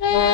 Yeah.